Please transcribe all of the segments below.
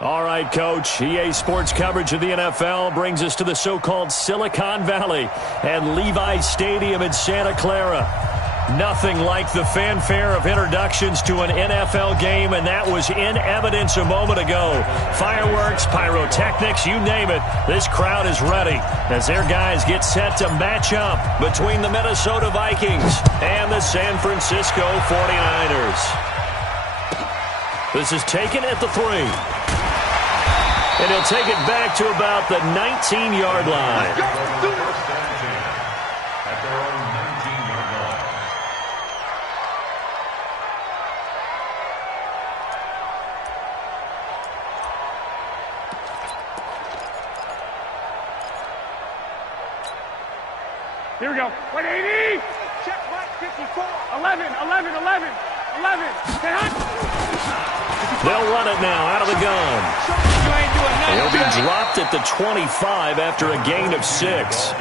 All right, Coach. EA Sports coverage of the NFL brings us to the so-called Silicon Valley and Levi Stadium in Santa Clara. Nothing like the fanfare of introductions to an NFL game, and that was in evidence a moment ago. Fireworks, pyrotechnics, you name it. This crowd is ready as their guys get set to match up between the Minnesota Vikings and the San Francisco 49ers. This is taken at the 3. And he'll take it back to about the 19-yard line. Here we go. 180. Check right, 54. 11. They'll run it now out of the gun. He'll be dropped at the 25 after a gain of 6. All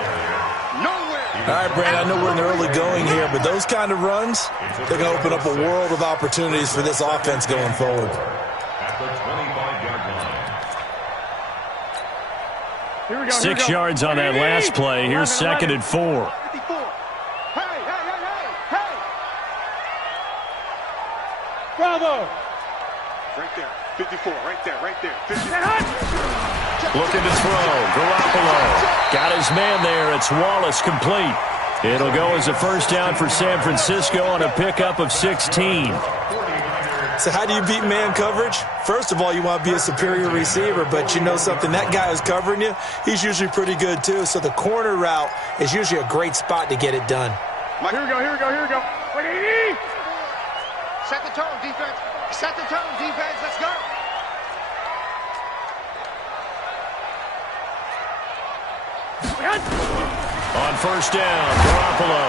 right, Brad, I know we're in the early going here, but those kind of runs, they're going to open up a world of opportunities for this offense going forward. Here we go. 6 yards on that last play. Here's 2nd and 4. Bravo. Right there. 54. Right there. 54. Looking to throw. Garoppolo. Got his man there. It's Wallace complete. It'll go as a first down for San Francisco on a pickup of 16. So how do you beat man coverage? First of all, you want to be a superior receiver, but you know something, that guy who's covering you, he's usually pretty good too. So the corner route is usually a great spot to get it done. Here we go. 180. Set the tone, defense. Set the tone, defense. Let's go. On first down, Garoppolo.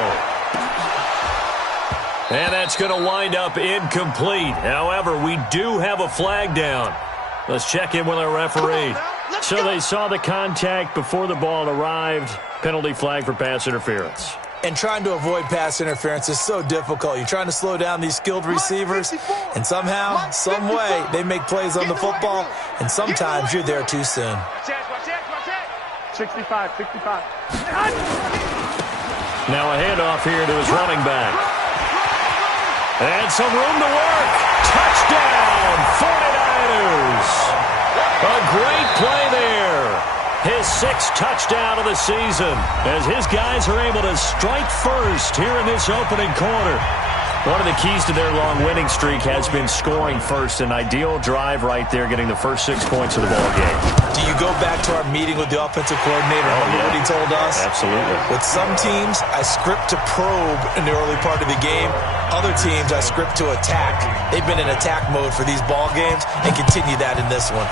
And that's going to wind up incomplete. However, we do have a flag down. Let's check in with our referee. So they saw the contact before the ball arrived. Penalty flag for pass interference. And trying to avoid pass interference is so difficult. You're trying to slow down these skilled receivers, and somehow, some way, they make plays on the football, and sometimes you're there too soon. 65. Now a handoff here to his running back. And some room to work. Touchdown, 49ers. A great play there. His 6th touchdown of the season as his guys are able to strike first here in this opening quarter. One of the keys to their long winning streak has been scoring first. An ideal drive right there, getting the first 6 points of the ball game. Do you go back to our meeting with the offensive coordinator? Remember what he told us? Absolutely. With some teams, I script to probe in the early part of the game. Other teams, I script to attack. They've been in attack mode for these ball games and continue that in this one.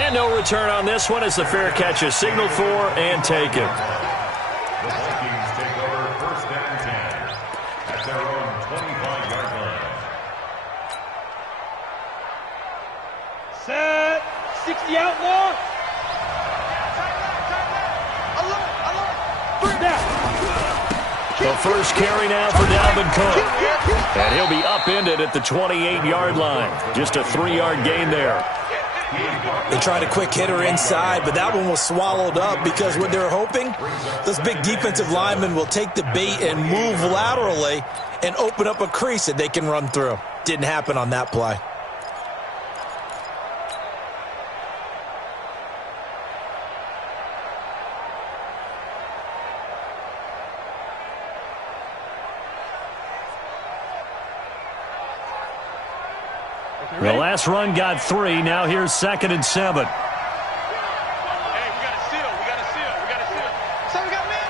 And no return on this one as the fair catch is signaled for and taken. The Vikings take over first and 10 at their own 25-yard line. Set. 60 outlaw. The first carry now for Dalvin Cook. And he'll be upended at the 28-yard line. Just a 3-yard gain there. They tried a quick hitter inside, but that one was swallowed up because what they're hoping, those big defensive linemen will take the bait and move laterally and open up a crease that they can run through. Didn't happen on that play. The last run got 3. Now here's 2nd and 7. Hey, we got a seal. So we got man.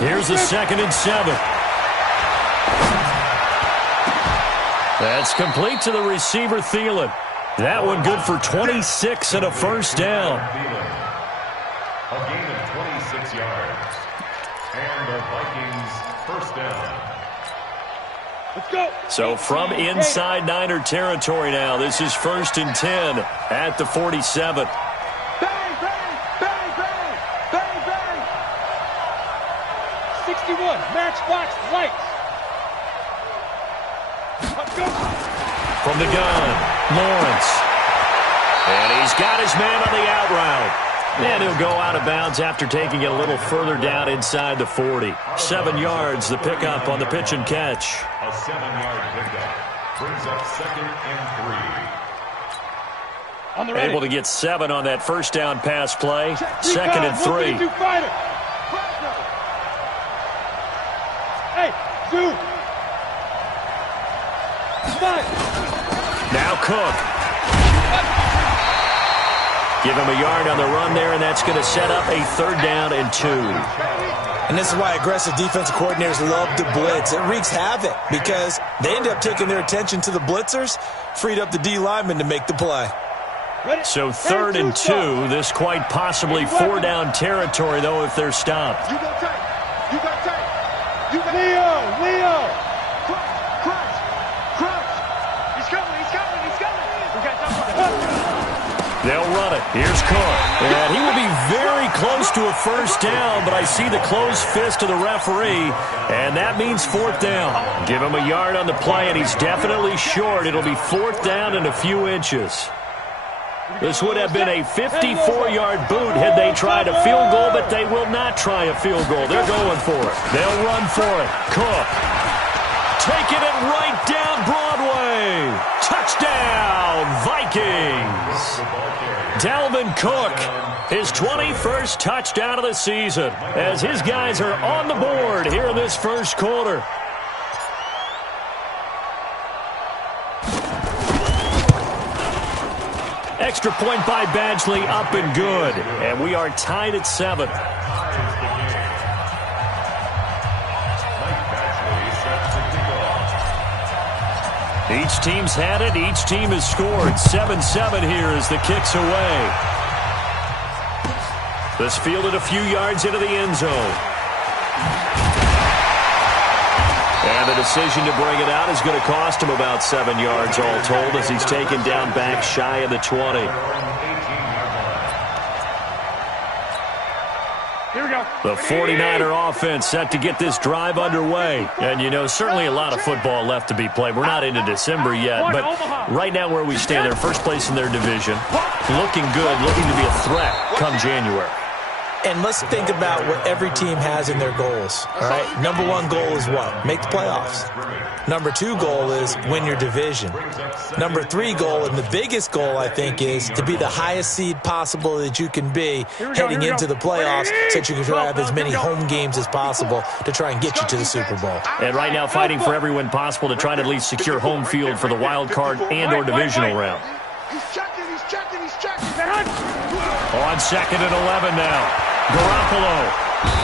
Here's the 2nd and 7. That's complete to the receiver, Thielen. That one good for 26 and a first down. A gain of 26 yards. And the Vikings first down. Let's go. So from inside Niner territory now, this is 1st and 10 at the 47. Bang, bang, bang, bang, bang, bang. 61, matchbox lights. From the gun, Lawrence. And he's got his man on the out route. And he'll go out of bounds after taking it a little further down inside the 40. 7 yards, the pickup on the pitch and catch. A 7-yard pickup brings up 2nd and 3. Able to get 7 on that first down pass play. 2nd and 3. Hey, Zoo. Now Cook. Give him a yard on the run there, and that's going to set up a 3rd down and 2. And this is why aggressive defensive coordinators love to blitz. It wreaks havoc because they end up taking their attention to the blitzers, freed up the D lineman to make the play. So 3rd and 2. This quite possibly 4-down territory, though, if they're stopped. You got tight. You got tight. You got Leo. Crunch. He's coming. We got something. They'll run it. Here's Cook. And he will be very close to a first down, but I see the closed fist of the referee, and that means 4th down. Give him a yard on the play, and he's definitely short. It'll be 4th down and a few inches. This would have been a 54-yard boot had they tried a field goal, but they will not try a field goal. They're going for it. They'll run for it. Cook taking it right down Broadway. Touchdown, Vikings. Dalvin Cook, his 21st touchdown of the season, as his guys are on the board here in this first quarter. Extra point by Badgley, up and good. And we are tied at 7. Each team's had it. Each team has scored. 7-7 here as the kick's away. This fielded a few yards into the end zone. And the decision to bring it out is going to cost him about 7 yards all told as he's taken down back shy of the 20. Here we go. The 49er offense set to get this drive underway. And, you know, certainly a lot of football left to be played. We're not into December yet, but right now where we stand, they're first place in their division. Looking good, looking to be a threat come January. And let's think about what every team has in their goals, all right? Number 1 goal is what? Make the playoffs. Number 2 goal is win your division. Number 3 goal, and the biggest goal, I think, is to be the highest seed possible that you can be heading into the playoffs so that you can have as many home games as possible to try and get you to the Super Bowl. And right now fighting for every win possible to try to at least secure home field for the wild card and or divisional round. He's checking. On 2nd and 11 now. Garoppolo.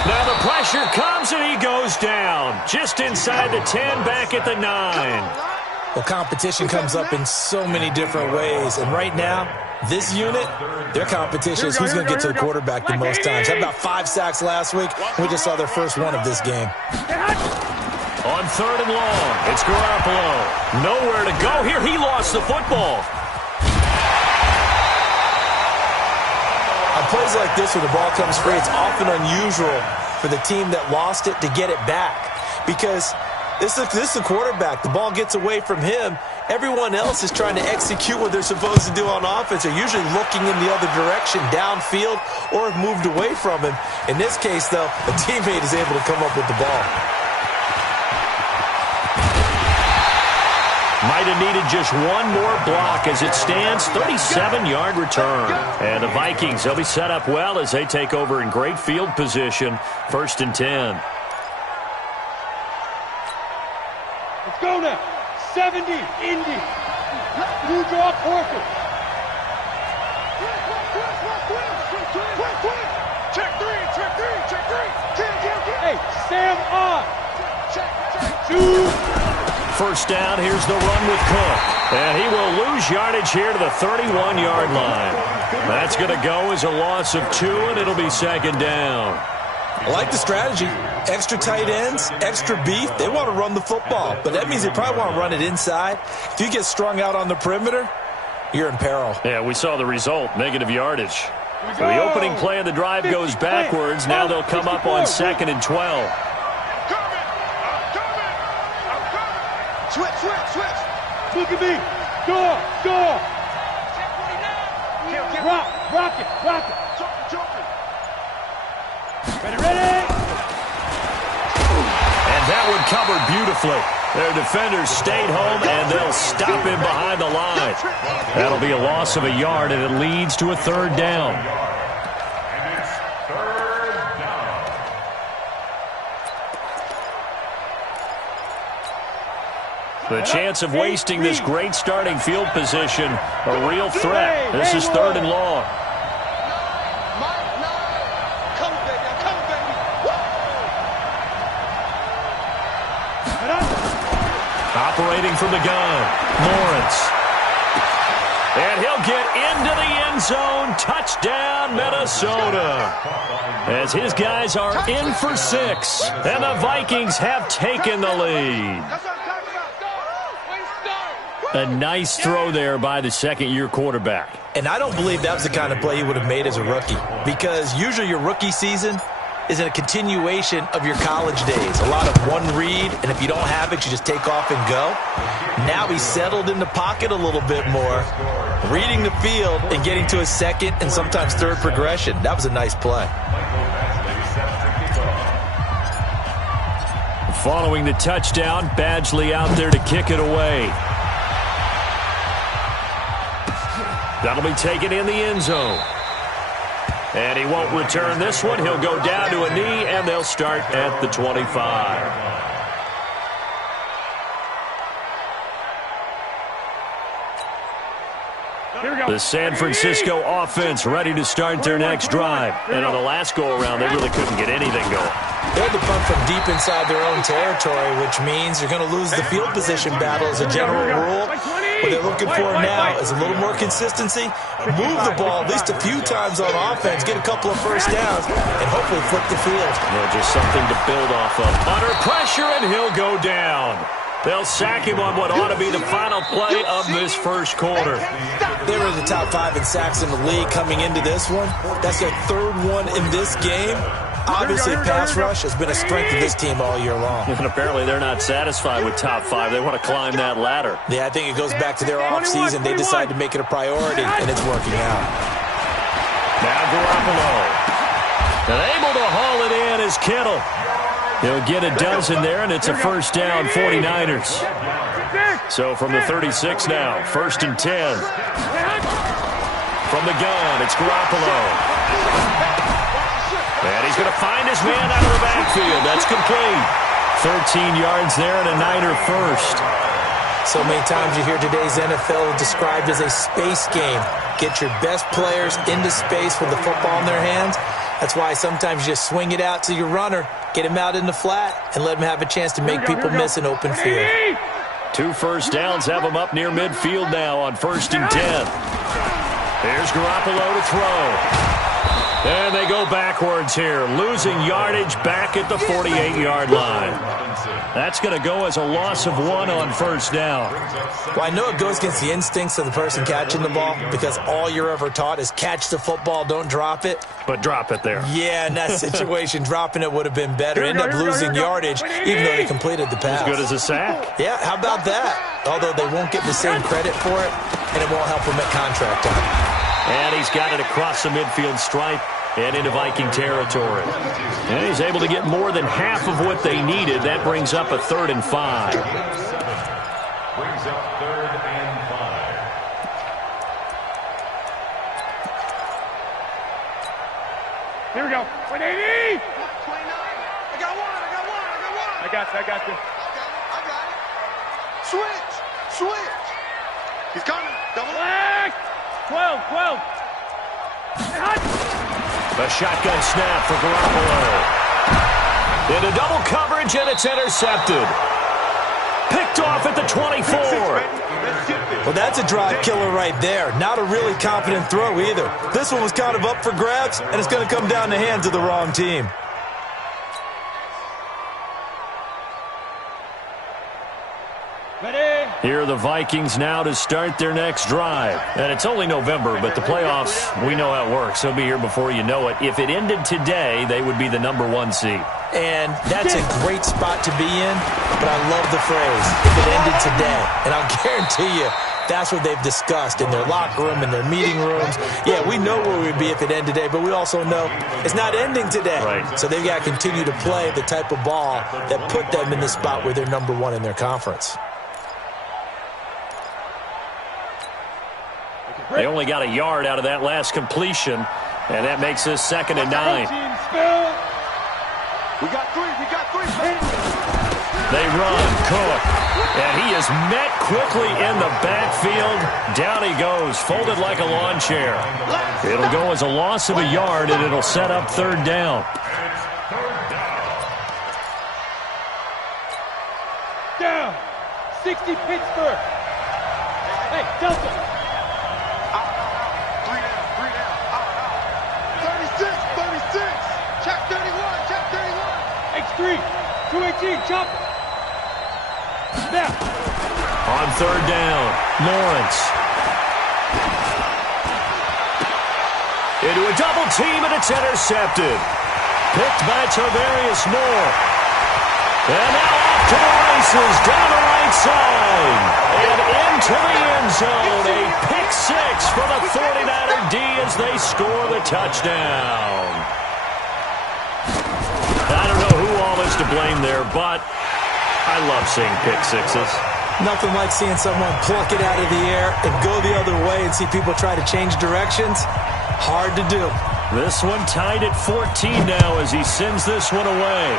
Now the pressure comes and he goes down. Just inside the 10, back at the 9. Well, competition comes up in so many different ways. And right now, this unit, their competition is who's going to get to the quarterback the most times. Had about 5 sacks last week. We just saw their first one of this game. On 3rd and long, it's Garoppolo. Nowhere to go here. He lost the football. On plays like this, when the ball comes free, it's often unusual for the team that lost it to get it back. Because this is the quarterback. The ball gets away from him. Everyone else is trying to execute what they're supposed to do on offense. They're usually looking in the other direction, downfield, or have moved away from him. In this case, though, a teammate is able to come up with the ball. Might have needed just one more block as it stands. 37-yard return. And the Vikings, they'll be set up well as they take over in great field position. 1st and 10. Let's go now. 70, Indy. You draw Porter. Check three. Hey, Sam on. Check. 2. First down, here's the run with Cook. And he will lose yardage here to the 31-yard line. That's going to go as a loss of 2, and it'll be 2nd down. I like the strategy. Extra tight ends, extra beef. They want to run the football, but that means they probably want to run it inside. If you get strung out on the perimeter, you're in peril. Yeah, we saw the result, negative yardage. So the opening play of the drive goes backwards. Now they'll come up on 2nd and 12. Switch. Look at me. Door. Rock it. Ready. And that one covered beautifully. Their defenders stayed home, and they'll stop him behind the line. That'll be a loss of a yard, and it leads to a third down. And it's third down. The chance of wasting this great starting field position, a real threat. This is third and long. Operating from the gun, Lawrence. And he'll get into the end zone. Touchdown, Minnesota. As his guys are in for 6. And the Vikings have taken the lead. A nice throw there by the second-year quarterback. And I don't believe that was the kind of play he would have made as a rookie, because usually your rookie season is a continuation of your college days. A lot of one read, and if you don't have it, you just take off and go. Now he's settled in the pocket a little bit more, reading the field and getting to a second and sometimes third progression. That was a nice play. Following the touchdown, Badgley out there to kick it away. That'll be taken in the end zone. And he won't return this one. He'll go down to a knee, and they'll start at the 25. The San Francisco offense ready to start their next drive. And on the last go-around, they really couldn't get anything going. They had to punt from deep inside their own territory, which means you're going to lose the field position battle as a general rule. What they're looking for now is a little more consistency, move the ball at least a few times on offense, get a couple of first downs, and hopefully flip the field. Yeah, just something to build off of. Under pressure, and he'll go down. They'll sack him on what ought to be the final play of this first quarter. They were in the top 5 in sacks in the league coming into this one. That's their third one in this game. Obviously, pass rush has been a strength of this team all year long. And apparently they're not satisfied with top 5. They want to climb that ladder. Yeah, I think it goes back to their offseason. They decided to make it a priority, and it's working out. Now Garoppolo. And able to haul it in is Kittle. He'll get a dozen there, and it's a first down, 49ers. So from the 36 now, 1st and 10. From the gun, it's Garoppolo. And he's going to find his man out of the backfield. That's complete. 13 yards there and a Niner first. So many times you hear today's NFL described as a space game. Get your best players into space with the football in their hands. That's why sometimes you just swing it out to your runner, get him out in the flat, and let him have a chance to make people miss an open field. 2 first downs have him up near midfield now on 1st and 10. Here's Garoppolo to throw. And they go backwards here, losing yardage back at the 48-yard line. That's going to go as a loss of 1 on 1st down. Well, I know it goes against the instincts of the person catching the ball because all you're ever taught is catch the football, don't drop it. But drop it there. Yeah, in that situation, dropping it would have been better. End up losing yardage, even though they completed the pass. As good as a sack. Yeah, how about that? Although they won't get the same credit for it, and it won't help them at contract time. And he's got it across the midfield stripe and into Viking territory. And he's able to get more than half of what they needed. That brings up a 3rd and 5. Brings up 3rd and 5. Here we go. 180. 29. I got one. I got you. I got it. Switch. He's coming. Double leg. 12. A shotgun snap for Garoppolo. Into double coverage, and it's intercepted. Picked off at the 24. Well, that's a drive killer right there. Not a really confident throw either. This one was kind of up for grabs, and it's going to come down the hands of the wrong team. Here are the Vikings now to start their next drive. And it's only November, but the playoffs, we know how it works. They'll be here before you know it. If it ended today, they would be the #1 seed. And that's a great spot to be in, but I love the phrase, if it ended today. And I'll guarantee you, that's what they've discussed in their locker room, in their meeting rooms. Yeah, we know where we'd be if it ended today, but we also know it's not ending today. Right. So they've got to continue to play the type of ball that put them in the spot where they're number one in their conference. They only got a yard out of that last completion, and that makes this 2nd and 9. We got three. They run, Cook, and he is met quickly in the backfield. Down he goes, folded like a lawn chair. It'll go as a loss of a yard, and it'll set up 3rd down. Down. 60 Pittsburgh. Hey, Delta. Three down. 36. Check 31. X3. 218. Chop. Now. On 3rd down, Lawrence. Into a double team, and it's intercepted. Picked by Tavarius Moore. And now off to the races, down the right side. And into the end zone. A pick 6 for the 49er D as they score the touchdown. I don't know who all is to blame there, but I love seeing pick 6s. Nothing like seeing someone pluck it out of the air and go the other way and see people try to change directions. Hard to do. This one tied at 14 now as he sends this one away.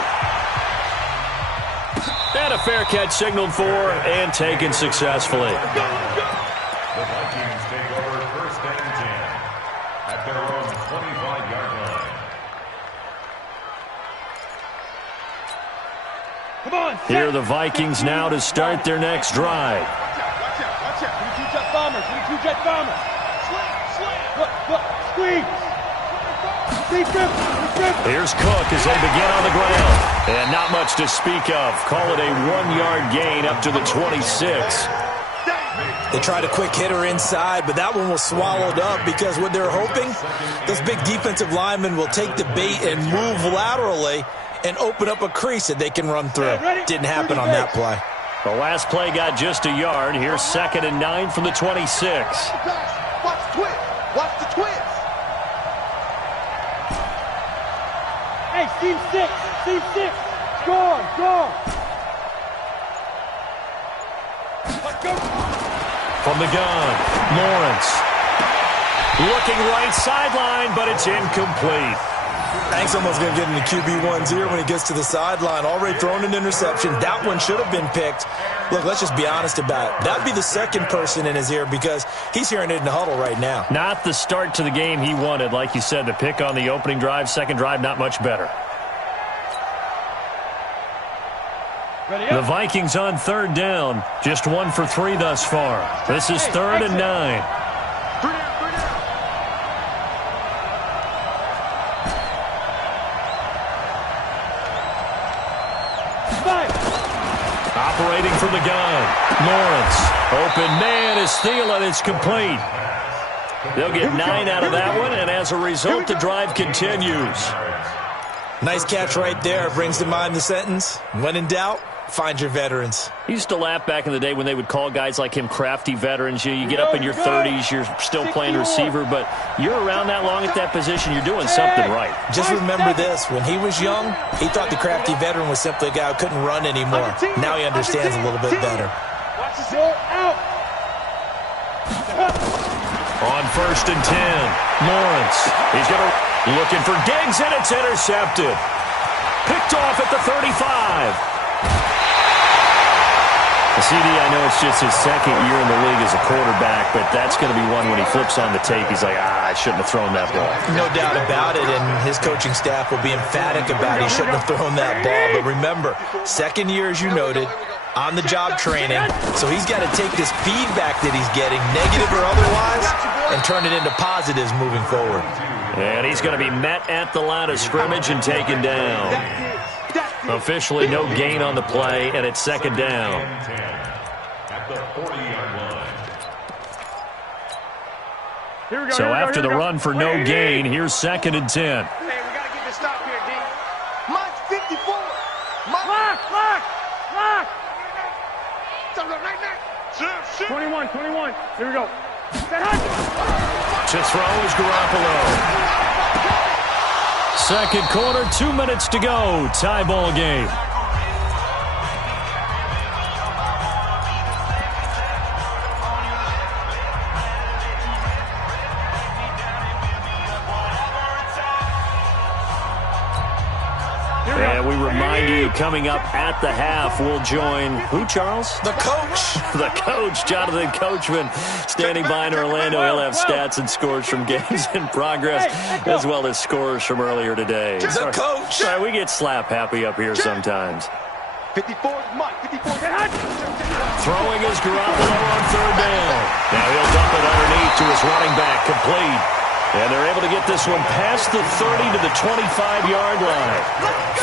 And a fair catch signaled for and taken successfully. The Vikings take over 1st and 10 at their own 25-yard line. Come on. Here are the Vikings now to start their next drive. Watch out. 22 jet bombers. Look. Squeeze. Here's Cook as they begin on the ground. And not much to speak of. Call it a 1-yard gain up to the 26. They tried a quick hitter inside, but that one was swallowed up because what they're hoping, those big defensive linemen will take the bait and move laterally and open up a crease that they can run through. Didn't happen on that play. The last play got just a yard. Here's 2nd and 9 from the 26. Watch the twist. Hey, team 6. Go. Let's go. From the gun, Lawrence. Looking right sideline, but it's incomplete. I think someone's going to get in the QB1's ear when he gets to the sideline. Already thrown an interception. That one should have been picked. Look, let's just be honest about it. That'd be the second person in his ear because he's hearing it in the huddle right now. Not the start to the game he wanted. Like you said, the pick on the opening drive, second drive, not much better. The Vikings on 3rd down. Just 1 for 3 thus far. This is 3rd and 9. Operating from the gun, Lawrence. Open man is Thielen. It's complete. They'll get 9 out of that one, and as a result, the drive continues. Nice catch right there. Brings to mind the sentence, when in doubt, find your veterans. I used to laugh back in the day when they would call guys like him crafty veterans. You get up in your 30s, you're still playing receiver, but you're around that long at that position, you're doing something right. Just remember this, when he was young, he thought the crafty veteran was simply a guy who couldn't run anymore. Now he understands a little bit better. On 1st and 10, Lawrence. He's looking for Diggs, and it's intercepted. Picked off at the 35. CD, I know it's just his 2nd year in the league as a quarterback, but that's going to be one when he flips on the tape. He's like, I shouldn't have thrown that ball. No doubt about it, and his coaching staff will be emphatic about he shouldn't have thrown that ball. But remember, 2nd year, as you noted, on-the-job training, so he's got to take this feedback that he's getting, negative or otherwise, and turn it into positives moving forward. And he's going to be met at the line of scrimmage and taken down. Officially no gain on the play, and it's 2nd down. At the 40-yard line. So after the run for no gain, here's 2nd and 10. Hey, we got to get this stop here, D. Mine's 54. Lock. 21. Here we go. To throw is Garoppolo. Second quarter, 2 minutes to go. Tie ball game. And we remind you, coming up at the half, we'll join who, Charles? The coach. The coach, Jonathan Coachman, standing by in Orlando. He'll have stats and scores from games in progress, as well as scores from earlier today. The coach. Sorry, we get slap happy up here sometimes. 54 Mike. 54. Throwing is Garoppolo on third down. Now he'll dump it underneath to his running back, complete. And they're able to get this one past the 30 to the 25-yard line.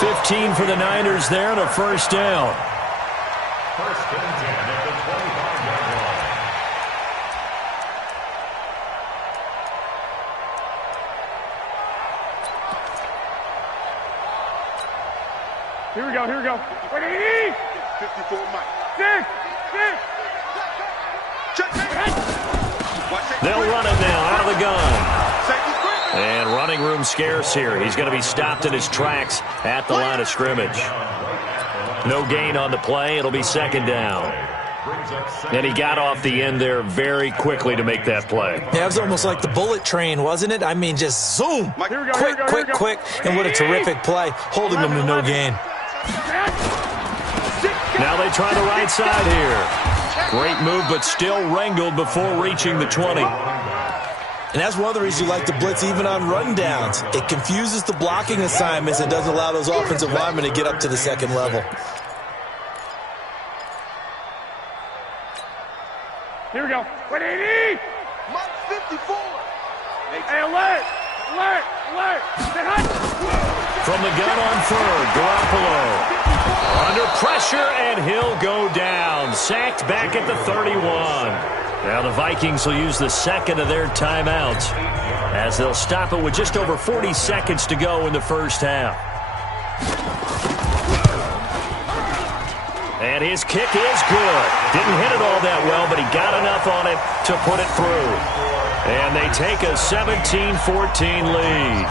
15 for the Niners there and a first down. First and 10 at the 25-yard line. Here we go. 54 Mike. They'll run it now out of the gun. And running room scarce here. He's going to be stopped in his tracks at the line of scrimmage. No gain on the play. It'll be second down. And he got off the end there very quickly to make that play. Yeah, it was almost like the bullet train, wasn't it? I mean, just zoom. Quick. And what a terrific play, holding him to no gain. Now they try the right side here. Great move, but still wrangled before reaching the 20. And that's one of the reasons you like to blitz even on rundowns. It confuses the blocking assignments and doesn't allow those offensive linemen to get up to the second level. Here we go. 180. Mike 54. Hey, alert. From the gun on third, Garoppolo. Under pressure, and he'll go down. Sacked back at the 31. Now the Vikings will use the second of their timeouts as they'll stop it with just over 40 seconds to go in the first half. And his kick is good. Didn't hit it all that well, but he got enough on it to put it through. And they take a 17-14 lead.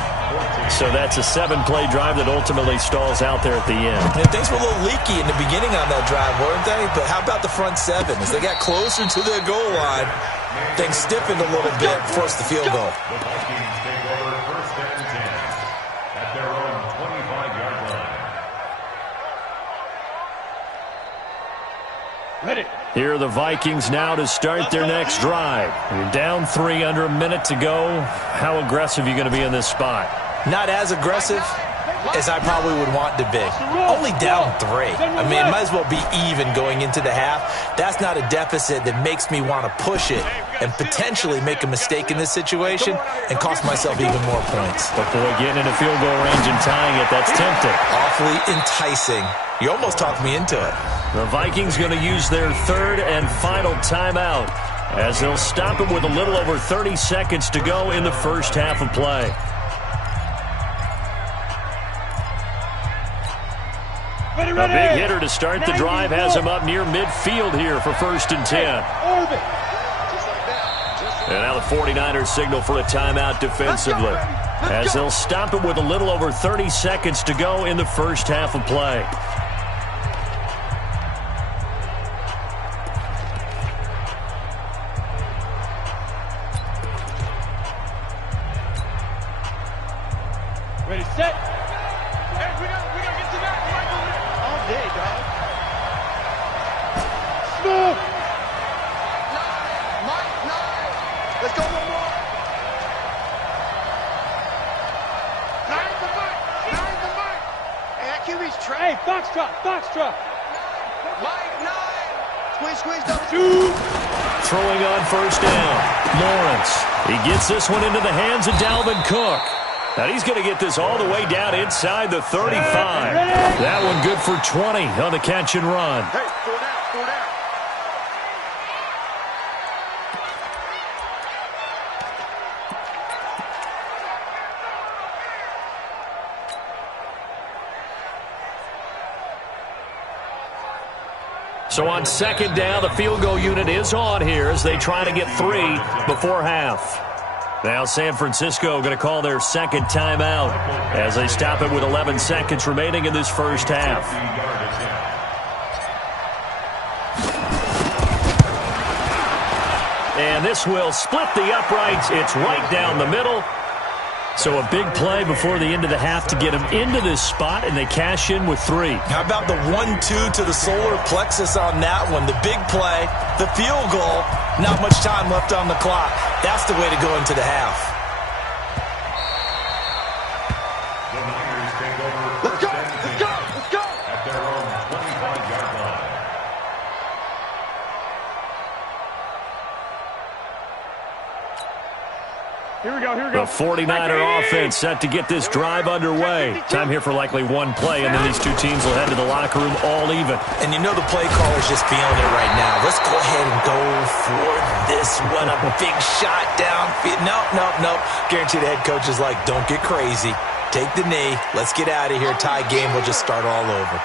So that's a 7-play drive that ultimately stalls out there at the end. And things were a little leaky in the beginning on that drive, weren't they? But how about the front seven? As they got closer to their goal line, things stiffened a little bit, forced the field goal. The Vikings take over first and 10 at their own 25-yard line. Ready. Here are the Vikings now to start their next drive. You're down 3 under a minute to go. How aggressive are you going to be in this spot? Not as aggressive as I probably would want to be. Only down 3. I mean, it might as well be even going into the half. That's not a deficit that makes me want to push it and potentially make a mistake in this situation and cost myself even more points. But boy, getting into field goal range and tying it, that's tempting. Awfully enticing. You almost talked me into it. The Vikings going to use their third and final timeout as they'll stop it with a little over 30 seconds to go in the first half of play. A big hitter to start the drive has him up near midfield here for first and 10. And now the 49ers signal for a timeout defensively as they'll stop it with a little over 30 seconds to go in the first half of play. Ready, set. Hey, we gotta get to that. All day, dog. Smooth. Mike, 9. Let's go one more. 9 to Mike. Hey, that QB's trash. Hey, Foxtrot. Mike, 9. Squeeze, double. 2. Throwing on first down. Lawrence. He gets this one into the hands of Dalvin Cook. Now he's going to get this all the way down inside the 35. That one good for 20 on the catch and run. Hey, 4 down. So on second down, the field goal unit is on here as they try to get 3 before half. Now San Francisco going to call their second timeout as they stop it with 11 seconds remaining in this first half. And this will split the uprights. It's right down the middle. So a big play before the end of the half to get them into this spot, and they cash in with 3. How about the 1-2 to the solar plexus on that one? The big play, the field goal, not much time left on the clock. That's the way to go into the half. The Niners take over. Let's go, let's go, let's go. At their own 25-yard line. Here we go, here we go. The 49er offense set to get this drive underway. Time here for likely one play, and then these two teams will head to the locker room all even. And you know the play caller's just feeling it right now. Let's go ahead and go for this one. A big shot down. Nope. Guarantee the head coach is like, don't get crazy. Take the knee. Let's get out of here. Tie game. We'll just start all over.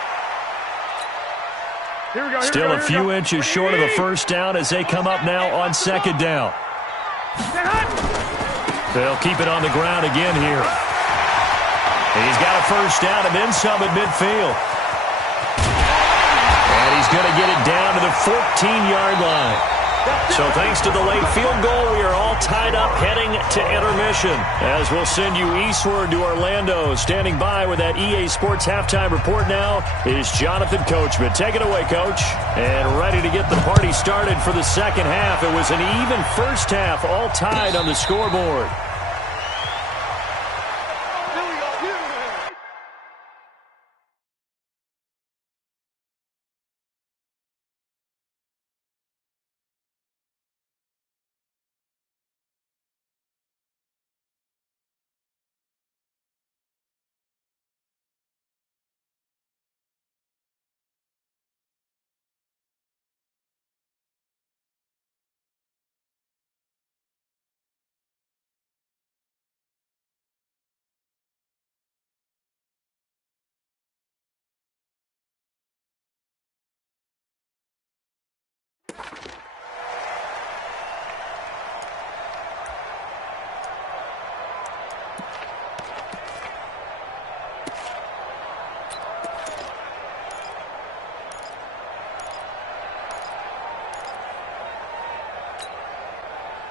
Here we go, Still a few inches short of a first down as they come up now on second down. They'll keep it on the ground again here. And he's got a first down and then some at midfield. And he's going to get it down to the 14-yard line. So thanks to the late field goal, we are all tied up heading to intermission. As we'll send you eastward to Orlando. Standing by with that EA Sports halftime report now is Jonathan Coachman. Take it away, Coach. And ready to get the party started for the second half. It was an even first half, all tied on the scoreboard.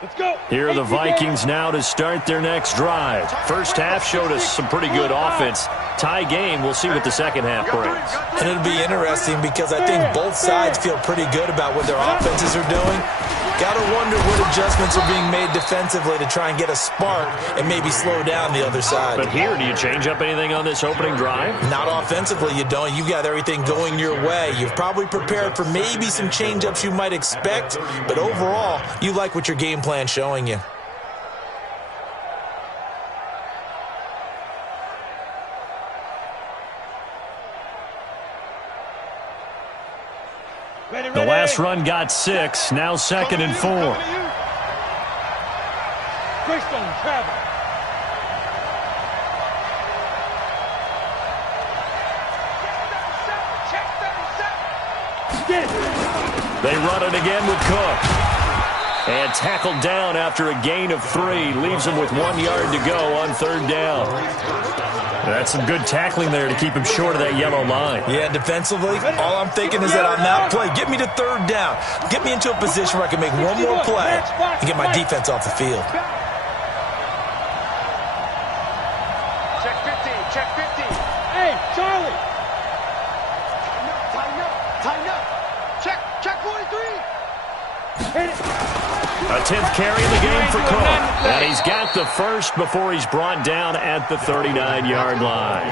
Let's go. Here are the Vikings now to start their next drive. First half showed us some pretty good offense. Tie game, we'll see what the second half brings. And it'll be interesting because I think both sides feel pretty good about what their offenses are doing. Got to wonder what adjustments are being made defensively to try and get a spark and maybe slow down the other side. But here, do you change up anything on this opening drive? Not offensively, you don't. You've got everything going your way. You've probably prepared for maybe some change-ups you might expect, but overall, you like what your game plan's showing you. The last run got 6, now 2nd and 4. Greystone travel. They run it again with Cook. And tackled down after a gain of 3. Leaves him with 1 yard to go on 3rd down. That's some good tackling there to keep him short of that yellow line. Yeah, defensively, all I'm thinking is that on that play, get me to 3rd down. Get me into a position where I can make one more play and get my defense off the field. Check 15, check 15. Hey, Charlie. Tighten up. Check 43. Hit it. A 10th carry in the game for Cook. And he's got the first before he's brought down at the 39-yard line.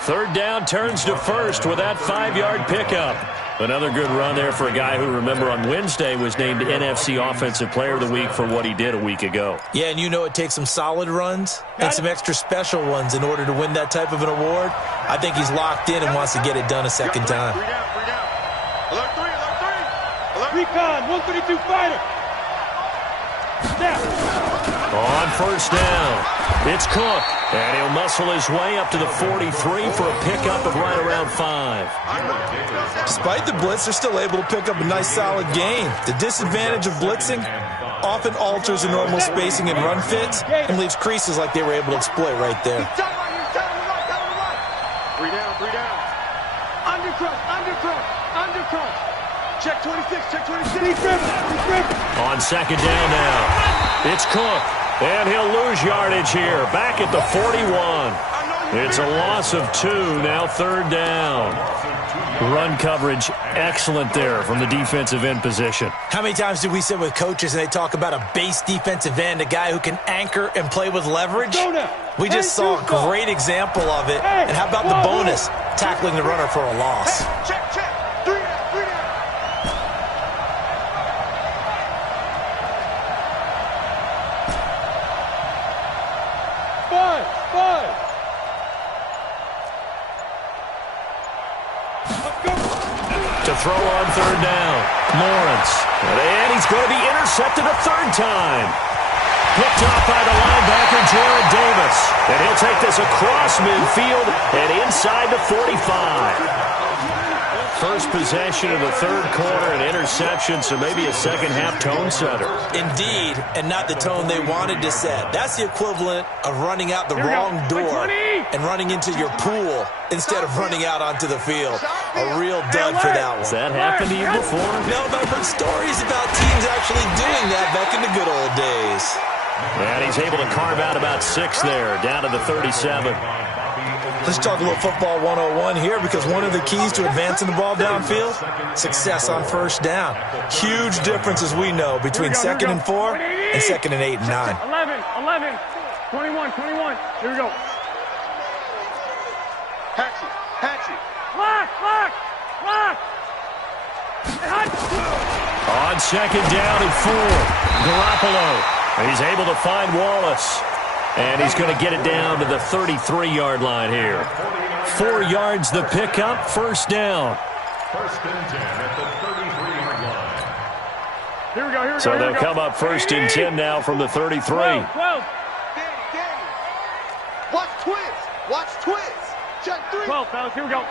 3rd down turns to 1st with that 5-yard pickup. Another good run there for a guy who, remember, on Wednesday was named NFC Offensive Player of the Week for what he did a week ago. Yeah, and you know it takes some solid runs and some extra special ones in order to win that type of an award. I think he's locked in and wants to get it done a second time. 3 down. Alert 3. Recon, 132 fighter. Snap. On first down, it's Cook, and he'll muscle his way up to the 43 for a pickup of right around 5. Despite the blitz, they're still able to pick up a nice, solid gain. The disadvantage of blitzing often alters the normal spacing and run fits and leaves creases like they were able to exploit right there. 3 down, 3 down. Undercross. Check 26, check 26. On second down now, it's Cook, and he'll lose yardage here, back at the 41. It's a loss of 2, now third down. Run coverage, excellent there from the defensive end position. How many times do we sit with coaches and they talk about a base defensive end, a guy who can anchor and play with leverage? We just saw a great example of it. And how about the bonus, tackling the runner for a loss? Check. 3 down. 5. To throw on third down, Lawrence. And he's going to be intercepted a third time. Picked off by the linebacker, Jared Davis. And he'll take this across midfield and inside the 45. First possession of the third quarter, an interception, so maybe a second-half tone setter. Indeed, and not the tone they wanted to set. That's the equivalent of running out the wrong door and running into your pool instead of running out onto the field. A real dud for that one. Has that happened to you before? No, but I've heard stories about teams actually doing that back in the good old days. And he's able to carve out about 6 there, down to the 37. Let's talk a little football 101 here, because one of the keys to advancing the ball downfield, success on first down. Huge difference, as we know, between 2nd and 4 and 2nd and 8 and 9. 11, 21. Here we go. Hatchet. Lock. On second down and 4, Garoppolo. He's able to find Wallace. And he's going to get it down to the 33-yard line here. 4 yards the pickup, first down. First and 10 at the 33-yard line. Here we go. So they'll come up first and 10 now from the 33. 12. Danny. Watch twist. Check 3. 12, fellas. Here we go.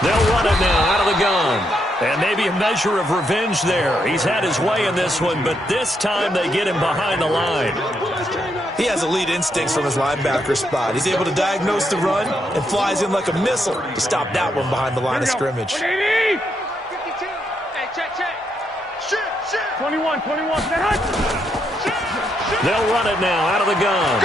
They'll run it now out of the gun. And maybe a measure of revenge there. He's had his way in this one, but this time they get him behind the line. He has elite instincts from his linebacker spot. He's able to diagnose the run and flies in like a missile to stop that one behind the line of scrimmage. 52. Hey, check. Shit. 21. They'll run it now out of the gun.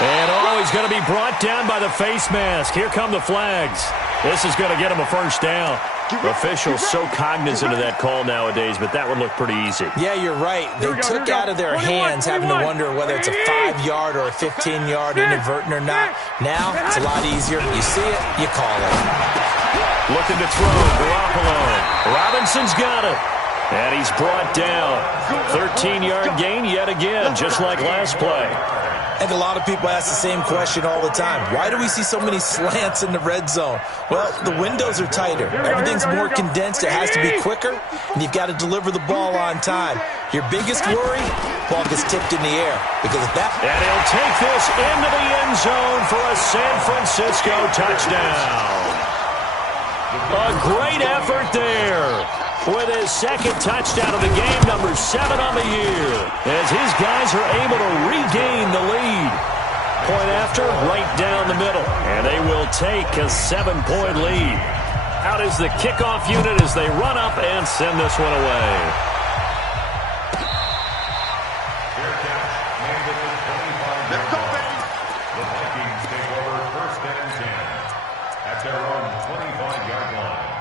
And he's going to be brought down by the face mask. Here come the flags. This is going to get him a first down. Officials so cognizant of that call nowadays, but that would look pretty easy. Yeah, you're right. They took out of their hands having to wonder whether it's a 5-yard or a 15-yard inadvertent or not. Now, it's a lot easier. You see it, you call it. Looking to throw, Garoppolo. Robinson's got it. And he's brought down. 13-yard gain yet again, just like last play. I think a lot of people ask the same question all the time. Why do we see so many slants in the red zone? Well, the windows are tighter. Everything's more condensed. It has to be quicker, and you've got to deliver the ball on time. Your biggest worry, ball gets tipped in the air. Because of that. And he'll take this into the end zone for a San Francisco touchdown. A great effort there. With his second touchdown of the game, number 7 on the year, as his guys are able to regain the lead. Point after, right down the middle, and they will take a 7-point lead. Out is the kickoff unit as they run up and send this one away. Fair catch made at the 25-yard line. The Vikings take over first and 10 at their own 25-yard line.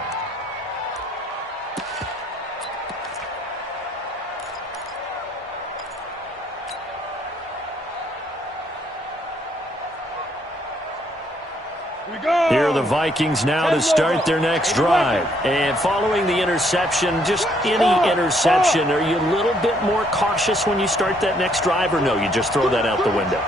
Here are the Vikings now to start their next drive. And following the interception, just any interception, are you a little bit more cautious when you start that next drive, or no, you just throw that out the window?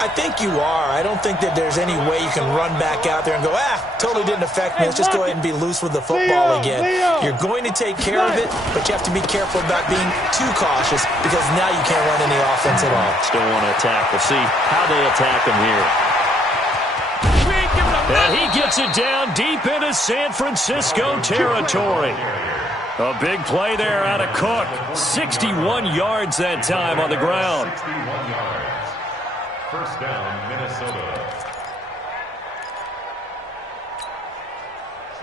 I think you are. I don't think that there's any way you can run back out there and go, totally didn't affect me. Let's just go ahead and be loose with the football again. You're going to take care of it, but you have to be careful about being too cautious because now you can't run any offense at all. Still want to attack. We'll see how they attack him here. And he gets it down deep into San Francisco territory. A big play there out of Cook. 61 yards that time on the ground. 61 yards. First down, Minnesota.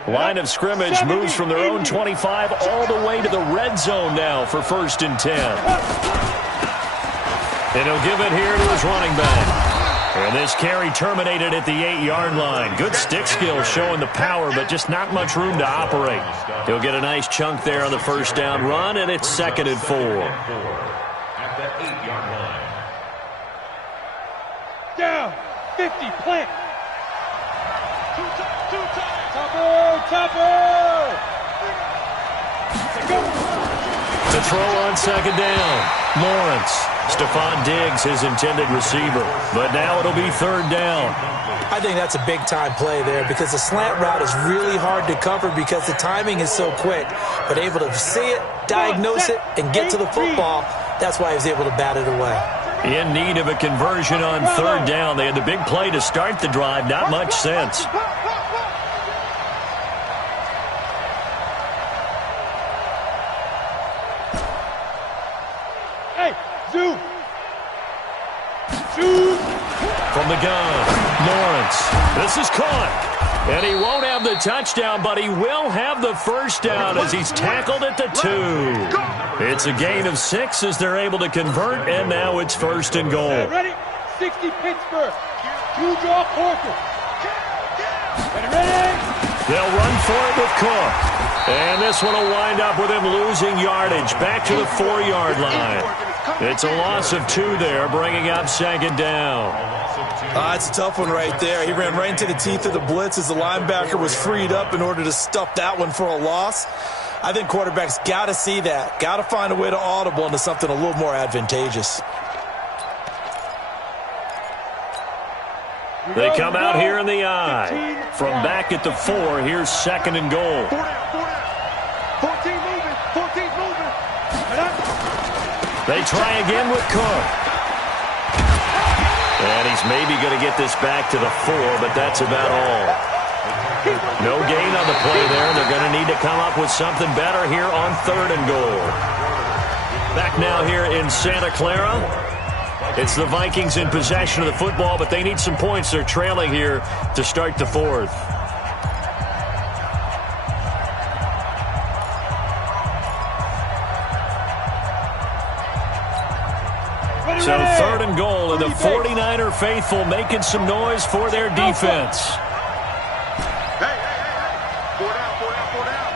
Line of scrimmage moves from their own 25 all the way to the red zone now for 1st and 10. And he'll give it here to his running back. And this carry terminated at the 8-yard line. Good stick skills showing the power, but just not much room to operate. He'll get a nice chunk there on the 1st down run, and it's 2nd and 4. At the 8-yard line. Down. 50. Plant. Two times. Topper. To throw on 2nd down. Lawrence. Stephon Diggs, his intended receiver. But now it'll be 3rd down. I think that's a big-time play there because the slant route is really hard to cover because the timing is so quick. But able to see it, diagnose it, and get to the football, that's why he was able to bat it away. In need of a conversion on 3rd down. They had the big play to start the drive. Not much sense. Zoom. From the gun, Lawrence. This is caught. And he won't have the touchdown, but he will have the 1st down as he's tackled at the 2. It's a gain of 6 as they're able to convert, and now it's 1st and goal. Ready? 60 Pittsburgh. 2 draw quarter. Ready? They'll run for it with Cook. And this one will wind up with him losing yardage back to the 4-yard line. It's a loss of 2 there, bringing up 2nd down. It's a tough one right there. He ran right into the teeth of the blitz as the linebacker was freed up in order to stuff that one for a loss. I think quarterbacks got to see that. Got to find a way to audible into something a little more advantageous. They come out here in the eye. From back at the 4, here's 2nd and goal. 14 moving. They try again with Cook. And he's maybe going to get this back to the 4, but that's about all. No gain on the play there. They're going to need to come up with something better here on 3rd and goal. Back now here in Santa Clara. It's the Vikings in possession of the football, but they need some points. They're trailing here to start the 4th. So 3rd and goal, and the 49er faithful making some noise for their defense. Hey. 4 down.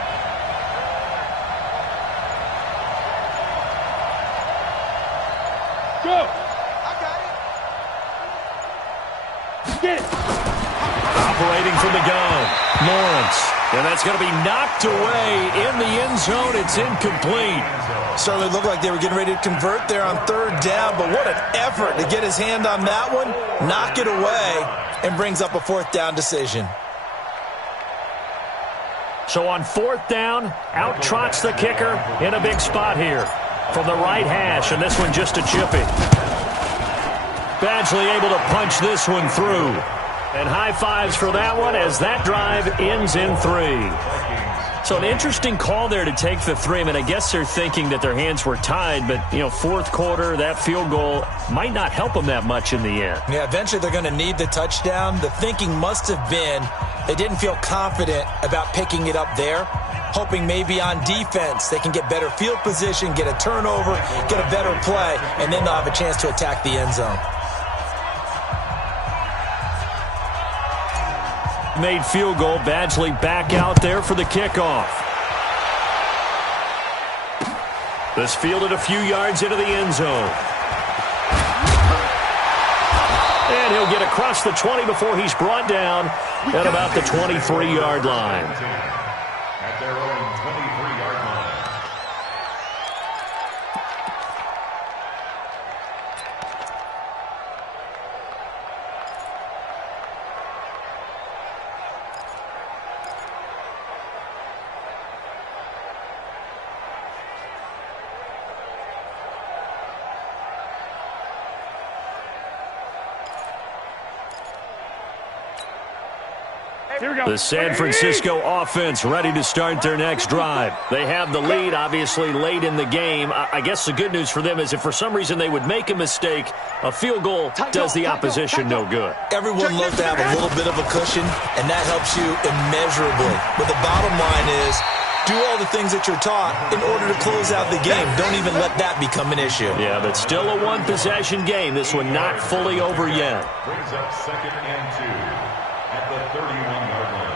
Go. I got it. Get it. Operating from the gun, Lawrence. And that's going to be knocked away in the end zone. It's incomplete. Certainly looked like they were getting ready to convert there on 3rd down, but what an effort to get his hand on that one, knock it away, and brings up a 4th down decision. So on 4th down, out trots the kicker in a big spot here from the right hash, and this one just a chippy. Badgley able to punch this one through. And high fives for that one as that drive ends in 3. So an interesting call there to take the 3. I mean, I guess they're thinking that their hands were tied, but, 4th quarter, that field goal might not help them that much in the end. Yeah, eventually they're going to need the touchdown. The thinking must have been they didn't feel confident about picking it up there, hoping maybe on defense they can get better field position, get a turnover, get a better play, and then they'll have a chance to attack the end zone. Made field goal. Badgley back out there for the kickoff. This fielded a few yards into the end zone. And he'll get across the 20 before he's brought down at about the 23-yard line. At their own 23-yard line. The San Francisco offense ready to start their next drive. They have the lead, obviously, late in the game. I guess the good news for them is if for some reason they would make a mistake, a field goal does the opposition no good. Everyone loves to have a little bit of a cushion, and that helps you immeasurably. But the bottom line is, do all the things that you're taught in order to close out the game. Don't even let that become an issue. Yeah, but still a one-possession game. This one not fully over yet. Brings up 2nd and 2 at the 31-yard line.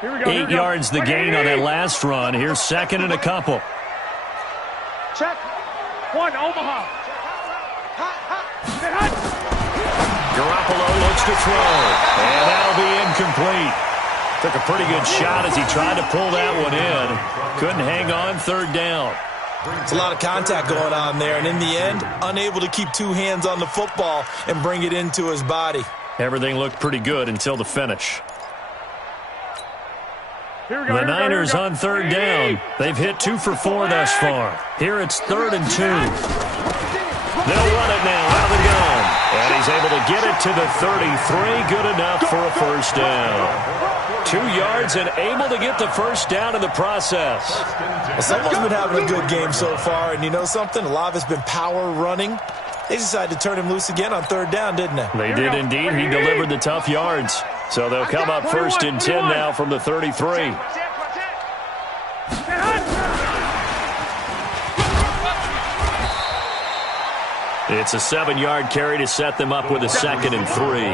Here we go. 8 yards the gain on that last run. Here's 2nd and a couple. Check. 1, Omaha. Garoppolo looks to throw, and that'll be incomplete. Took a pretty good shot as he tried to pull that one in. Couldn't hang on 3rd down. It's a lot of contact going on there, and in the end, unable to keep 2 hands on the football and bring it into his body. Everything looked pretty good until the finish. Here we go. The Niners on 3rd down. They've hit 2 for 4 thus far. Here it's 3rd and 2. They'll run it now out of the gun. And he's able to get it to the 33. Good enough for a first down. 2 yards and able to get the first down in the process. Well, someone's been having a good game so far, and you know something? A lot of it's been power running. They decided to turn him loose again on 3rd down, didn't they? They did indeed. He delivered the tough yards. So they'll come up 1st and 10 now from the 33. It's a 7-yard carry to set them up with a 2nd and 3.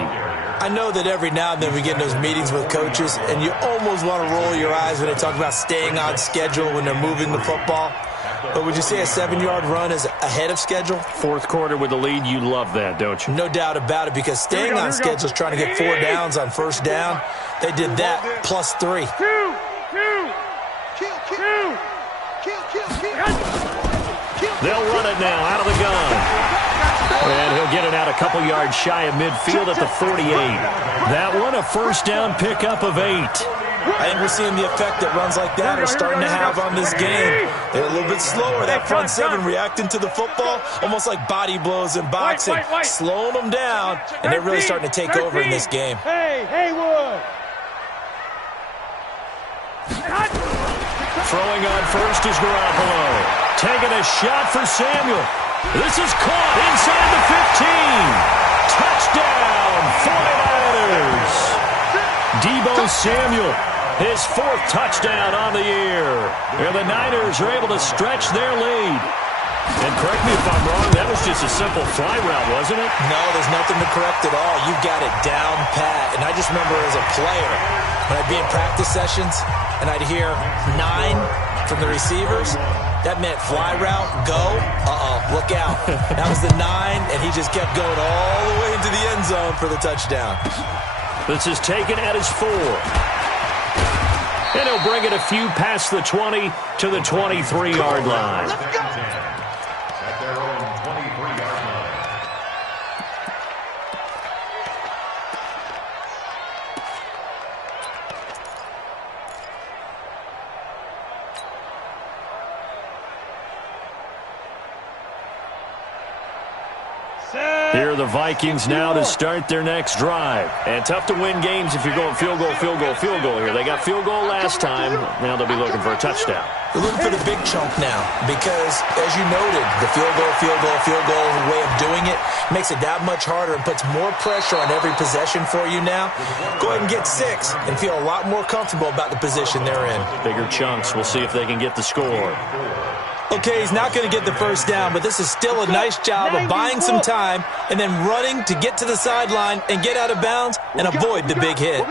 I know that every now and then we get in those meetings with coaches, and you almost want to roll your eyes when they talk about staying on schedule when they're moving the football. But would you say a 7-yard run is ahead of schedule? 4th quarter with the lead, you love that, don't you? No doubt about it, because staying on schedule is trying to get 4 downs on 1st down. They did that plus 3. They'll run it now out of the gun. And he'll get it out a couple yards shy of midfield at the 48. That one a first down pickup of 8. I think we're seeing the effect that runs like that are starting to have on this game. They're a little bit slower. That front 7 reacting to the football, almost like body blows in boxing, slowing them down, and they're really starting to take over in this game. Hey, Haywood. Throwing on first is Garoppolo. Taking a shot for Samuel. This is caught inside the 15. Touchdown, 49ers. Deebo Samuel, his 4th touchdown on the year. And the Niners are able to stretch their lead. And correct me if I'm wrong, that was just a simple fly route, wasn't it? No, there's nothing to correct at all. You got it down pat. And I just remember as a player, when I'd be in practice sessions, and I'd hear 9 from the receivers, that meant fly route, go, look out. That was the 9, and he just kept going all the way into the end zone for the touchdown. This is taken at his 4. And he'll bring it a few past the 20 to the 23-yard line. Let's go. At their own 23-yard line. Here are the Vikings now to start their next drive. And tough to win games if you're going field goal here. They got field goal last time. Now they'll be looking for a touchdown. They're looking for the big chunk now because, as you noted, the field goal way of doing it makes it that much harder and puts more pressure on every possession for you now. Go ahead and get 6 and feel a lot more comfortable about the position they're in. Bigger chunks. We'll see if they can get the score. Okay, he's not going to get the first down, but this is still a nice job of buying some time and then running to get to the sideline and get out of bounds and avoid the big hit.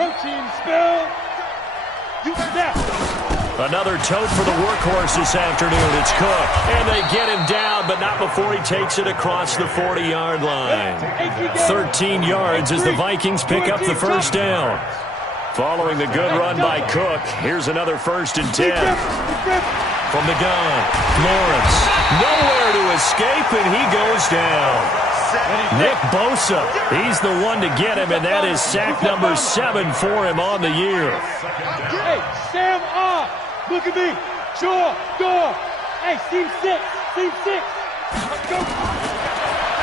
Protein spill. Another tote for the workhorse this afternoon. It's Cook. And they get him down, but not before he takes it across the 40-yard line. 13 yards as the Vikings pick up the first down. Following the good run by Cook, here's another 1st and 10. From the gun, Lawrence, nowhere to escape, and he goes down. Nick Bosa, he's the one to get him, and that is sack number 7 for him on the year. Hey, Sam off. Look at me. Door. Hey, seam 6. Go.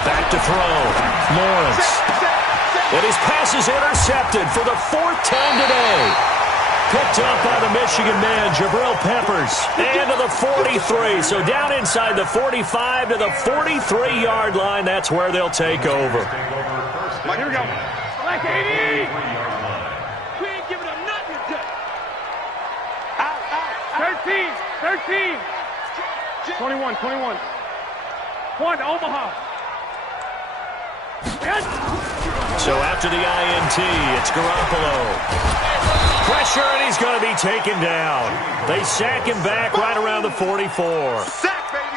Back to throw. Lawrence. And his pass is intercepted for the 4th time today. Picked up by the Michigan man, Jabril Peppers. And to the 43. So down inside the 45 to the 43-yard line. That's where they'll take over. Here we go. Like 80. We ain't giving them nothing to do. Out. 13. 21. 1, Omaha. So after the INT, it's Garoppolo. Pressure, and he's going to be taken down. They sack him back right around the 44.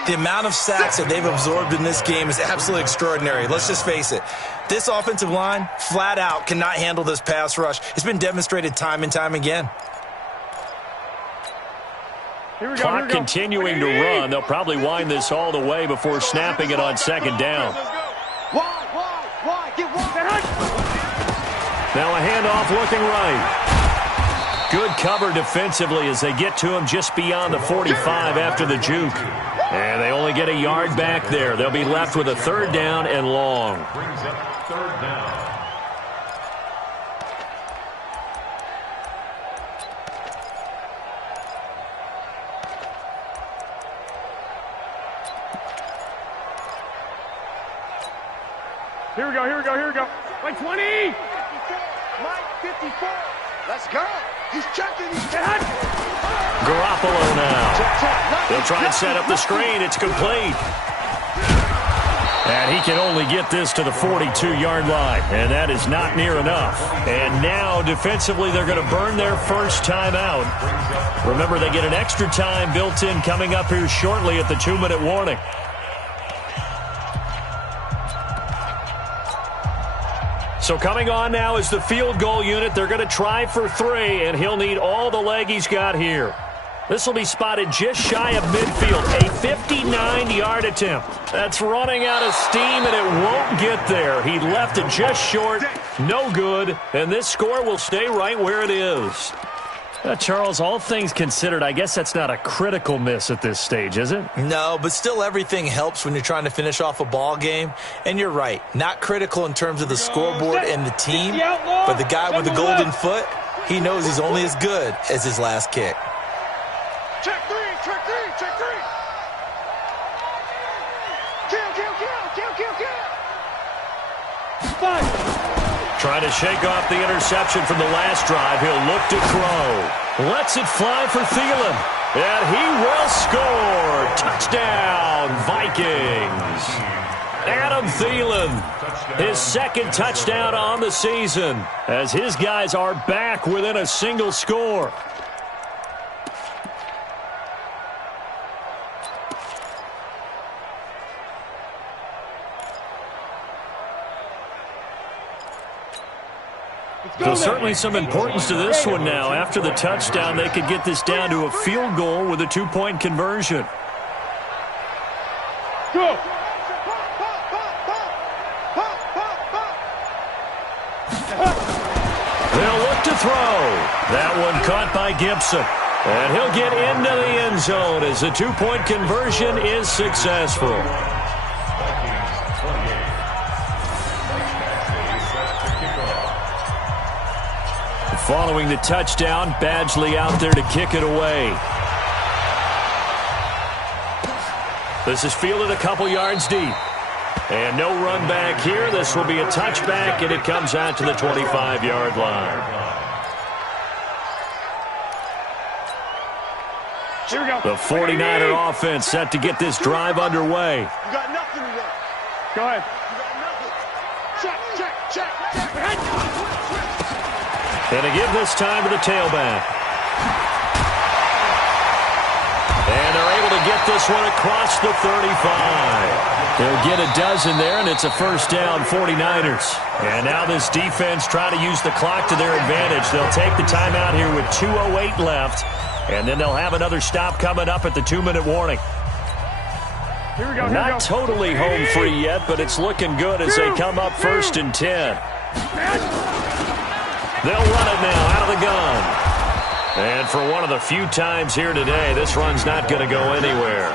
The amount of sacks that they've absorbed in this game is absolutely extraordinary. Let's just face it. This offensive line, flat out, cannot handle this pass rush. It's been demonstrated time and time again. Clock continuing to run. They'll probably wind this all the way before snapping it on 2nd down. Why? Get wide. Now a handoff looking right. Good cover defensively as they get to him just beyond the 45 after the juke. And they only get a yard back there. They'll be left with a 3rd down and long. Brings up 3rd down. Here we go. Like 20. Mike 54. Let's go. He's checking. Garoppolo now. They'll try and set up the screen. It's complete. And he can only get this to the 42-yard line. And that is not near enough. And now, defensively, they're going to burn their first time out. Remember, they get an extra time built in coming up here shortly at the 2-minute warning. So coming on now is the field goal unit. They're going to try for 3, and he'll need all the leg he's got here. This will be spotted just shy of midfield, a 59-yard attempt. That's running out of steam, and it won't get there. He left it just short, no good, and this score will stay right where it is. Charles, all things considered, I guess that's not a critical miss at this stage, is it? No, but still everything helps when you're trying to finish off a ball game. And you're right, not critical in terms of the scoreboard and the team, but the guy with the golden foot, he knows he's only as good as his last kick. Check 3. Kill. 5. Trying to shake off the interception from the last drive. He'll look to throw. Lets it fly for Thielen. And he will score. Touchdown, Vikings. Adam Thielen, his 2nd touchdown on the season, as his guys are back within a single score. So certainly some importance to this one now. After the touchdown, they could get this down to a field goal with a 2-point conversion. Go. They'll look to throw. That one caught by Gibson. And he'll get into the end zone as the 2-point conversion is successful. Following the touchdown, Badgley out there to kick it away. This is fielded a couple yards deep. And no run back here. This will be a touchback, and it comes out to the 25-yard line. Here we go. The 49er offense set to get this drive underway. You got nothing today. Go ahead. You got nothing. Check. And to give this time to the tailback. And they're able to get this one across the 35. They'll get a dozen there, and it's a first down, 49ers. And now this defense trying to use the clock to their advantage. They'll take the timeout here with 2:08 left, and then they'll have another stop coming up at the 2-minute warning. Not totally home free yet, but it's looking good as they come up 1st and 10. They'll run it now out of the gun. And for one of the few times here today, this run's not going to go anywhere.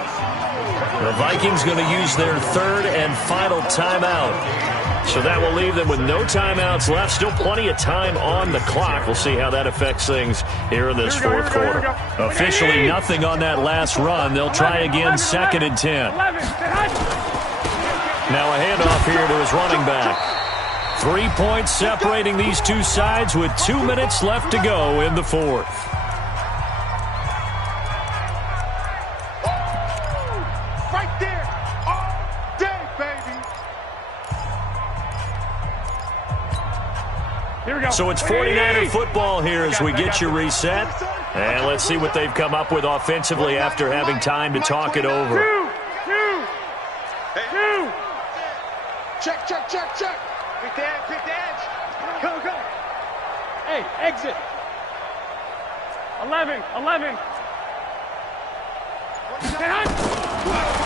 The Vikings going to use their 3rd and final timeout. So that will leave them with no timeouts left. Still plenty of time on the clock. We'll see how that affects things here in this fourth quarter. Officially nothing on that last run. They'll try again 2nd and 10. Now a handoff here to his running back. 3 points separating these two sides with 2 minutes left to go in the fourth. Right there. All day, baby. Here we go. So it's 49er football here as we get you reset. And let's see what they've come up with offensively after having time to talk it over. Two. Check. Pick the edge. Go. Hey, exit. 11.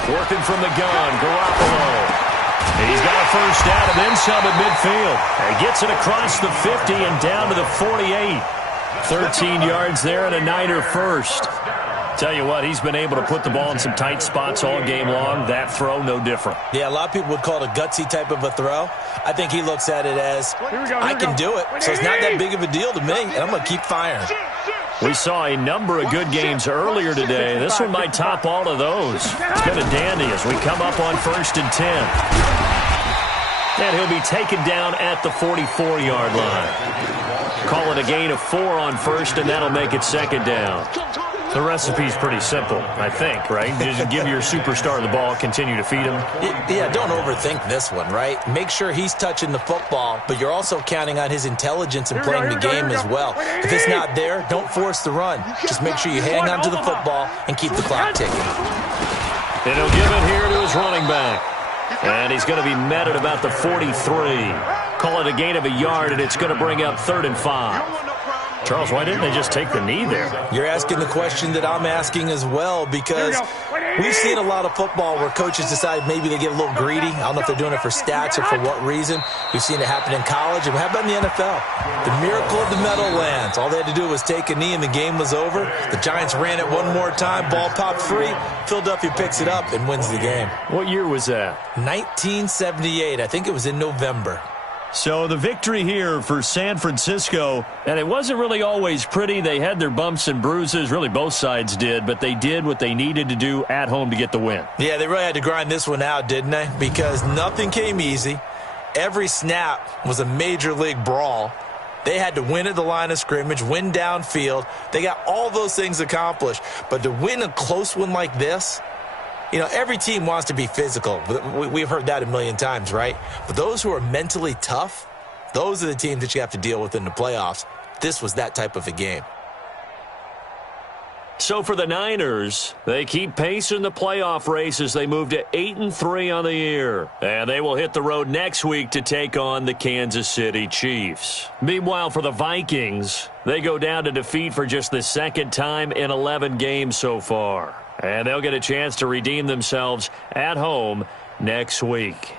Working from the gun, Garoppolo. He's got a first down and then some at midfield. And gets it across the 50 and down to the 48. 13 yards there and a Niner first. Tell you what, he's been able to put the ball in some tight spots all game long. That throw, no different. Yeah, a lot of people would call it a gutsy type of a throw. I think he looks at it as, I can do it, so it's not that big of a deal to me, and I'm going to keep firing. We saw a number of good games earlier today. This one might top all of those. It's been a dandy as we come up on 1st and 10. And he'll be taken down at the 44-yard line. Call it a gain of 4 on 1st, and that'll make it 2nd down. The recipe's pretty simple, I think, right? Just give your superstar the ball, continue to feed him. Yeah, don't overthink this one, right? Make sure he's touching the football, but you're also counting on his intelligence in playing the game as well. If it's not there, don't force the run. Just make sure you hang on to the football and keep the clock ticking. And he'll give it here to his running back. And he's going to be met at about the 43. Call it a gain of a yard, and it's going to bring up 3rd and 5. Charles, why didn't they just take the knee there? You're asking the question that I'm asking as well, because we've seen a lot of football where coaches decide maybe they get a little greedy. I don't know if they're doing it for stats or for what reason. We've seen it happen in college, and how about in the NFL? The miracle of the Meadowlands. All they had to do was take a knee, and the game was over. The Giants ran it one more time. Ball popped free. Philadelphia picks it up and wins the game. What year was that? 1978. I think it was in November. So the victory here for San Francisco, and it wasn't really always pretty. They had their bumps and bruises, really both sides did, but they did what they needed to do at home to get the win. Yeah, they really had to grind this one out, didn't they? Because nothing came easy. Every snap was a major league brawl. They had to win at the line of scrimmage, win downfield. They got all those things accomplished. But to win a close one like this, you know, every team wants to be physical. We've heard that a million times, right? But those who are mentally tough, those are the teams that you have to deal with in the playoffs. This was that type of a game. So for the Niners, they keep pace in the playoff race as they move to 8-3 on the year. And they will hit the road next week to take on the Kansas City Chiefs. Meanwhile, for the Vikings, they go down to defeat for just the 2nd time in 11 games so far. And they'll get a chance to redeem themselves at home next week.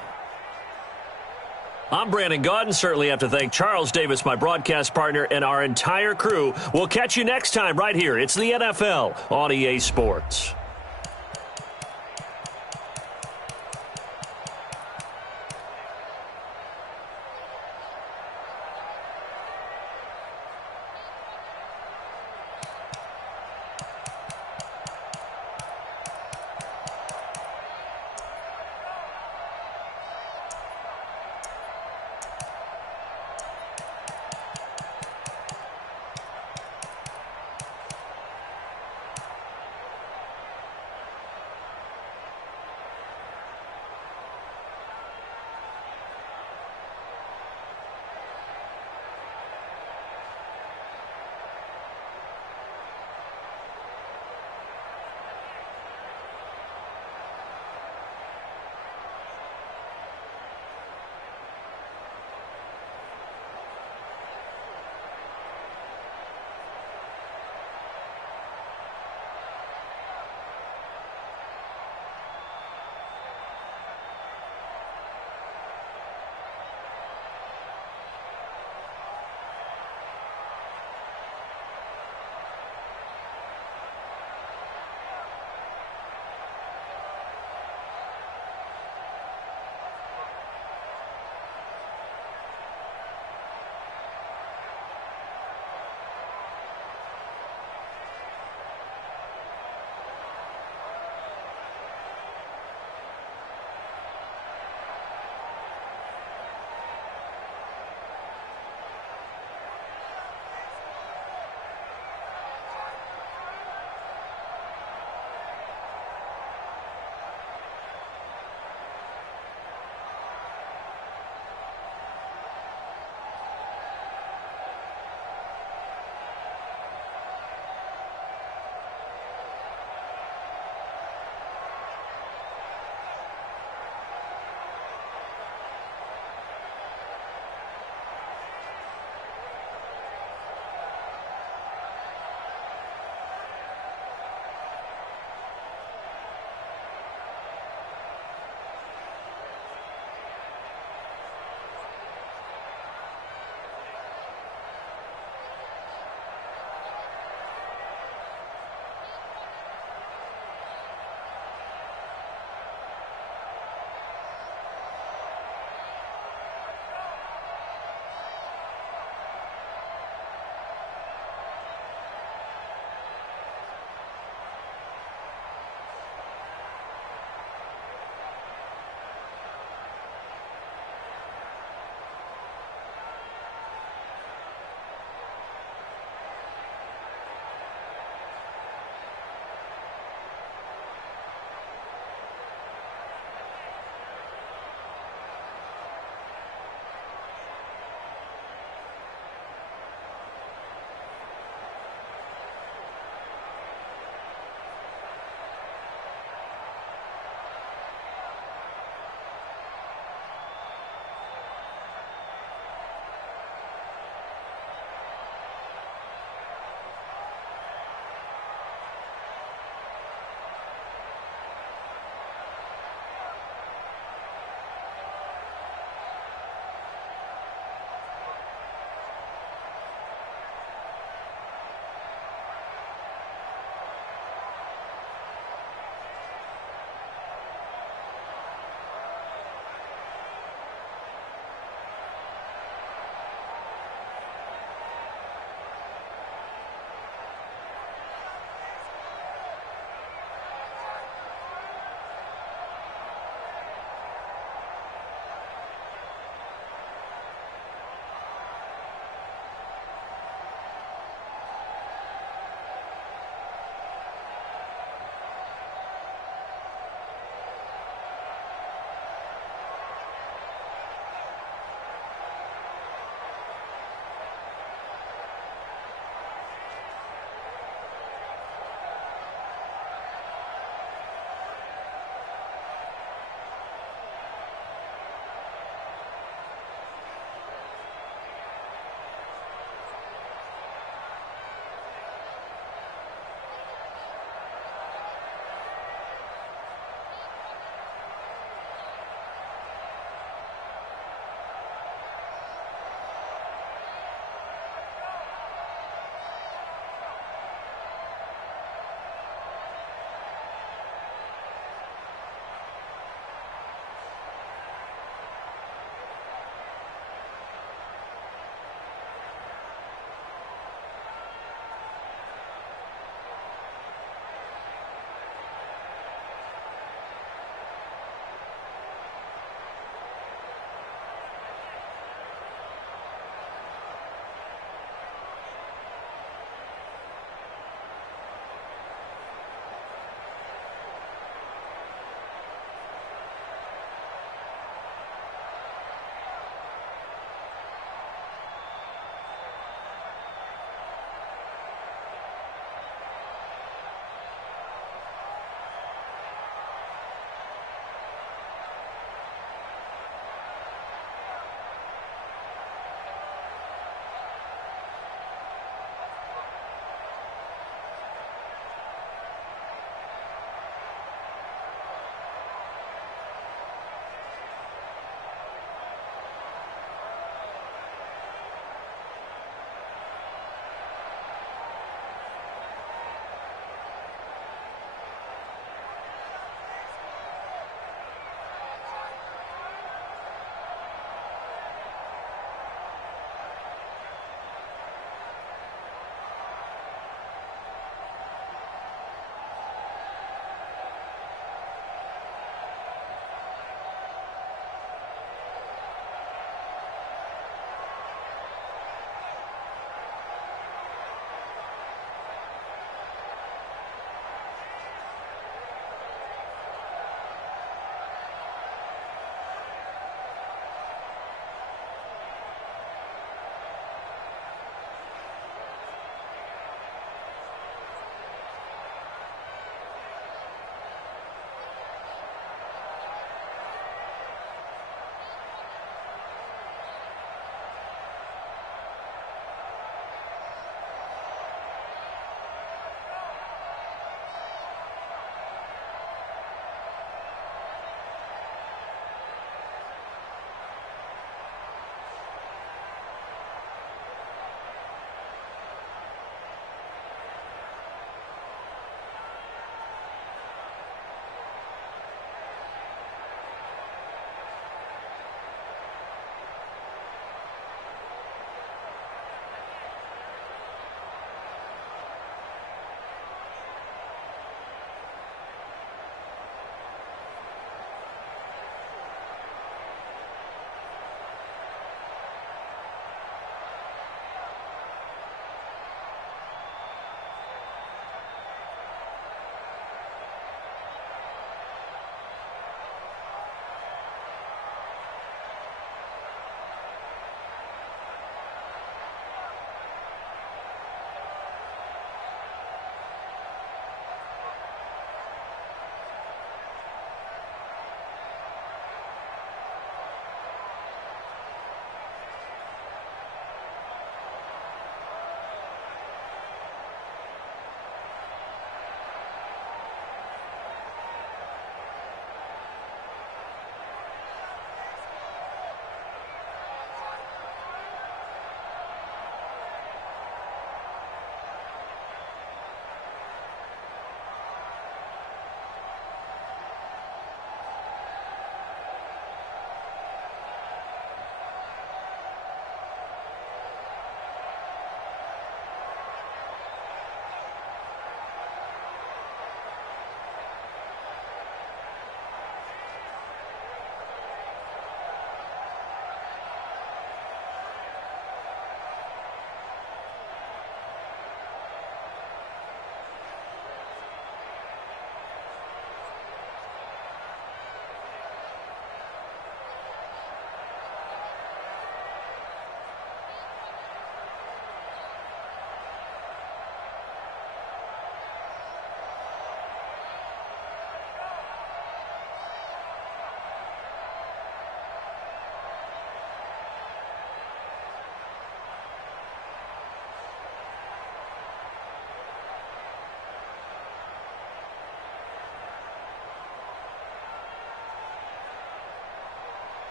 I'm Brandon Gaudin. Certainly have to thank Charles Davis, my broadcast partner, and our entire crew. We'll catch you next time right here. It's the NFL on EA Sports.